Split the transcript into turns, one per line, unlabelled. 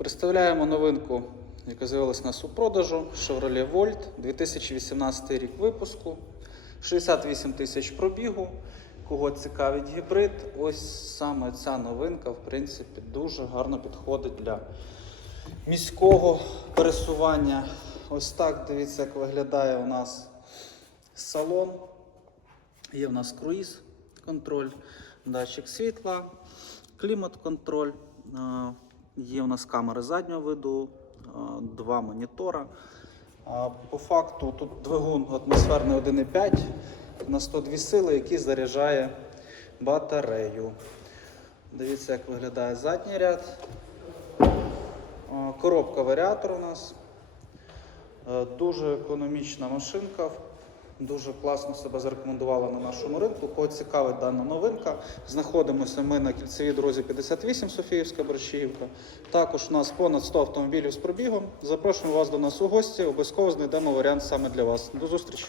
Представляємо новинку, яка з'явилася у нас у продажу Chevrolet Volt 2018 рік випуску. 68 тисяч пробігу. Кого цікавить гібрид, ось саме ця новинка, в принципі, дуже гарно підходить для міського пересування. Ось так дивіться, як виглядає у нас салон. Є в нас круїз контроль, датчик світла, клімат-контроль. а, Є у нас камери заднього виду, два монітора. По факту тут двигун атмосферний 1,5 на 102 сили, який заряджає батарею. Дивіться, як виглядає задній ряд. Коробка варіатор у нас. Е, Дуже економічна машинка. Дуже класно себе зарекомендувала на нашому ринку. Кого цікавить дана новинка, знаходимося ми на кільцевій дорозі 58 Софіївська Борщіївка. Також у нас понад 100 автомобілів з пробігом. Запрошуємо вас до нас у гості. Обов'язково знайдемо варіант саме для вас. До зустрічі!